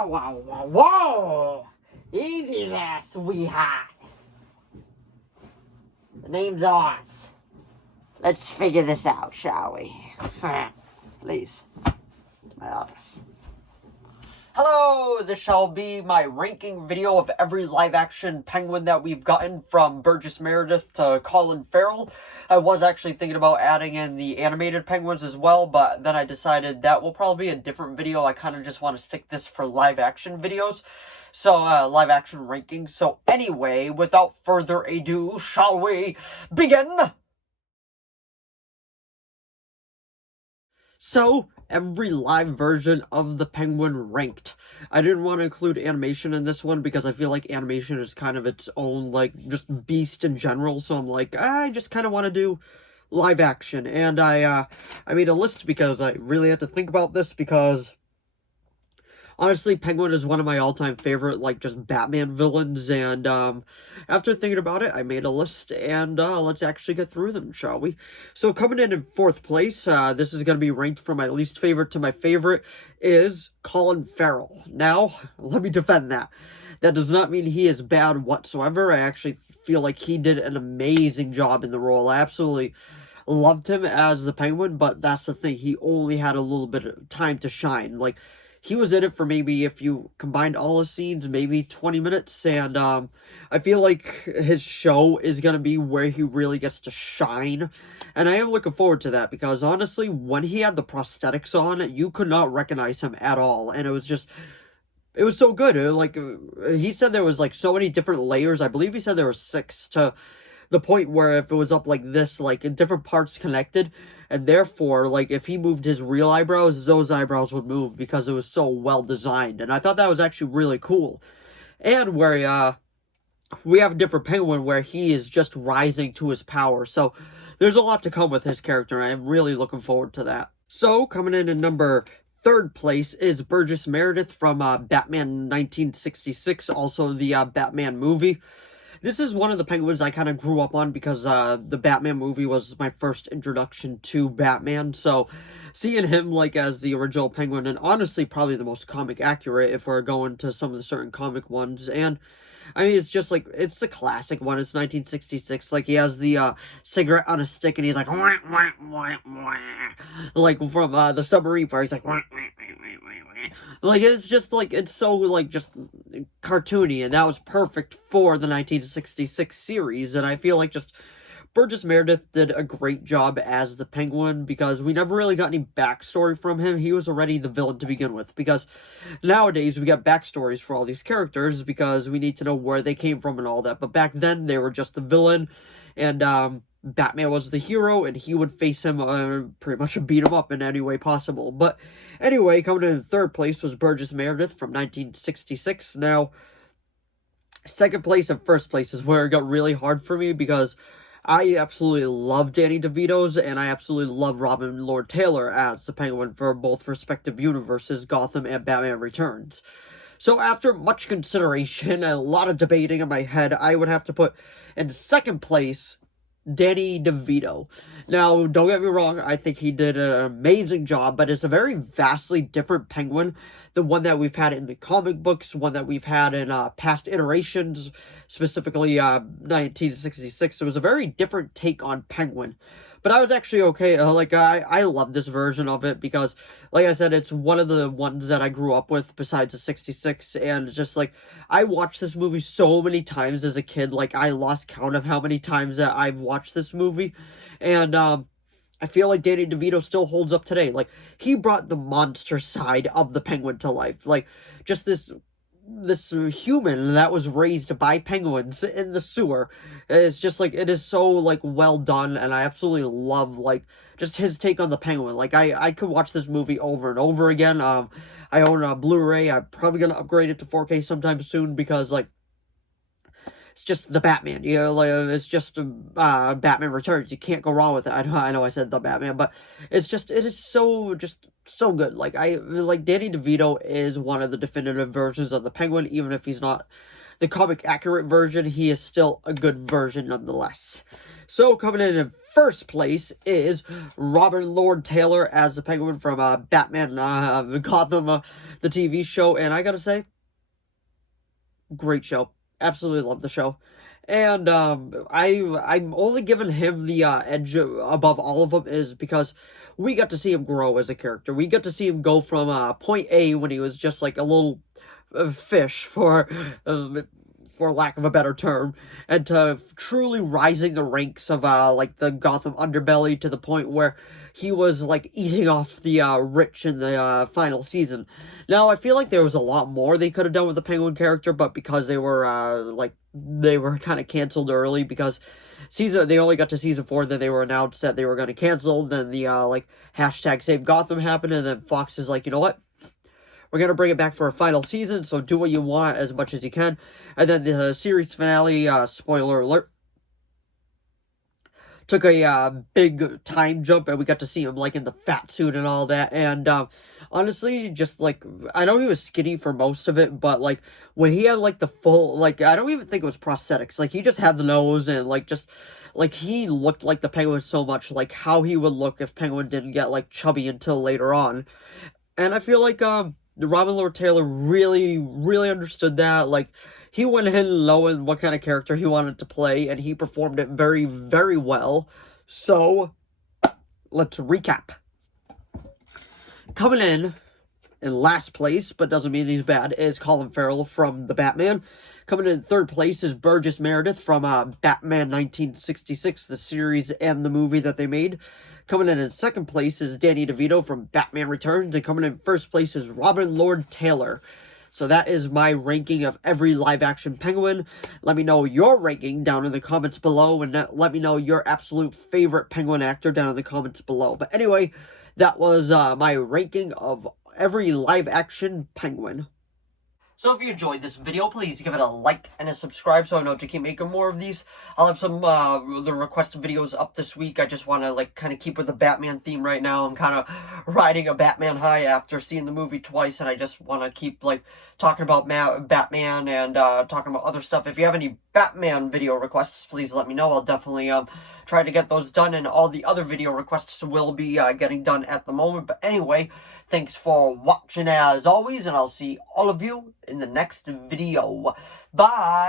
Whoa, whoa, whoa, whoa! Easy there, sweetheart. The name's Oz. Let's figure this out, shall we? Please. To my office. Hello, this shall be my ranking video of every live-action penguin that we've gotten from Burgess Meredith to Colin Farrell. I was actually thinking about adding in the animated penguins as well, but then I decided that will probably be a different video. I kind of just want to stick this for live-action videos. So, live-action rankings. So anyway, without further ado, shall we begin? So, every live version of the penguin ranked. I didn't want to include animation in this one because I feel like animation is kind of its own, like, just beast in general. So I'm like, I just kind of want to do live action. And I made a list because I really had to think about this because honestly, Penguin is one of my all-time favorite, like, just Batman villains, and, after thinking about it, I made a list, and, let's actually get through them, shall we? So, coming in 4th place, this is gonna be ranked from my least favorite to my favorite, is Colin Farrell. Now, let me defend that. That does not mean he is bad whatsoever. I actually feel like he did an amazing job in the role. I absolutely loved him as the Penguin, but that's the thing, he only had a little bit of time to shine, like, he was in it for maybe, if you combined all his scenes, maybe 20 minutes, and I feel like his show is going to be where he really gets to shine, and I am looking forward to that, because honestly, when he had the prosthetics on, you could not recognize him at all, and it was so good. He said there was, like, so many different layers. I believe he said there were 6, to the point where if it was up like this, like, in different parts connected, and therefore, like, if he moved his real eyebrows, those eyebrows would move because it was so well designed. And I thought that was actually really cool. And where, we have a different Penguin where he is just rising to his power. So, there's a lot to come with his character, and I'm really looking forward to that. So, coming in at number 3rd place is Burgess Meredith from, Batman 1966, also the, Batman movie. This is one of the Penguins I kind of grew up on because the Batman movie was my first introduction to Batman. So seeing him like as the original Penguin, and honestly probably the most comic accurate if we're going to some of the certain comic ones. And I mean, it's just like, it's the classic one. It's 1966. Like, he has the cigarette on a stick and he's like, wah, wah, wah, wah. Like from the submarine part, he's like, wah, wah, wah, wah, wah. Like, it's just like, it's so like just cartoony, and that was perfect for the 1966 series. And I feel like just Burgess Meredith did a great job as the Penguin because we never really got any backstory from him. He was already the villain to begin with, because nowadays we got backstories for all these characters because we need to know where they came from and all that. But back then they were just the villain, and Batman was the hero, and he would face him, pretty much beat him up in any way possible. But anyway, coming in 3rd place was Burgess Meredith from 1966. Now, 2nd place and 1st place is where it got really hard for me because I absolutely love Danny Devito's, and I absolutely love Robin Lord Taylor as the Penguin for both respective universes, Gotham and Batman Returns. So after much consideration and a lot of debating in my head, I would have to put in 2nd place Danny Devito. Now, don't get me wrong, I think he did an amazing job, but it's a very vastly different Penguin than one that we've had in the comic books, one that we've had in past iterations, specifically 1966. It was a very different take on Penguin. But I was actually okay. I love this version of it because, like I said, it's one of the ones that I grew up with besides the 66. And it's just like, I watched this movie so many times as a kid. Like, I lost count of how many times that I've watched this movie. And, I feel like Danny DeVito still holds up today. Like, he brought the monster side of the Penguin to life. Like, just this human that was raised by penguins in the sewer. It's just like, it is so like well done, and I absolutely love like just his take on the Penguin. Like, I could watch this movie over and over again. I own a Blu-ray. I'm probably gonna upgrade it to 4K sometime soon because like it's just the Batman, you know, like, it's just Batman Returns. You can't go wrong with it. I know I said the Batman, but it's just, it is so, just so good. Like, Danny DeVito is one of the definitive versions of the Penguin, even if he's not the comic accurate version, he is still a good version nonetheless. So, coming in first place is Robert Lord Taylor as the Penguin from Batman Gotham, the TV show. And I gotta say, great show. Absolutely love the show. And I'm only giving him the edge above all of them is because we got to see him grow as a character. We got to see him go from point A when he was just like a little fish for lack of a better term, and to truly rising the ranks of like the Gotham underbelly to the point where he was like eating off the rich in the final season. Now I feel like there was a lot more they could have done with the Penguin character, but because they were kind of canceled early because they only got to season 4, then they were announced that they were going to cancel, then the like hashtag Save Gotham happened, and then Fox is like, you know what? We're going to bring it back for a final season, so do what you want as much as you can. And then the series finale, spoiler alert, took a big time jump, and we got to see him, like, in the fat suit and all that. And honestly, just, like, I know he was skinny for most of it, but, like, when he had, like, the full, like, I don't even think it was prosthetics. Like, he just had the nose, and, like, just, like, he looked like the Penguin so much, like, how he would look if Penguin didn't get, like, chubby until later on. And I feel like, Robin Lord Taylor really, really understood that. Like, he went in knowing what kind of character he wanted to play, and he performed it very, very well. So, let's recap. Coming in last place, but doesn't mean he's bad, is Colin Farrell from The Batman. Coming in third place is Burgess Meredith from Batman 1966, the series and the movie that they made. Coming in second place is Danny Devito from Batman Returns, and coming in first place is Robin Lord Taylor. So that is my ranking of every live-action Penguin. Let me know your ranking down in the comments below, and let me know your absolute favorite Penguin actor down in the comments below. But anyway, that was my ranking of every live-action Penguin. So if you enjoyed this video, please give it a like and a subscribe so I know to keep making more of these. I'll have some the requested videos up this week. I just want to like kind of keep with the Batman theme right now. I'm kind of riding a Batman high after seeing the movie twice, and I just want to keep like talking about Batman and talking about other stuff. If you have any Batman video requests, please let me know. I'll definitely try to get those done, and all the other video requests will be getting done at the moment. But anyway, thanks for watching as always, and I'll see all of you in the next video. Bye!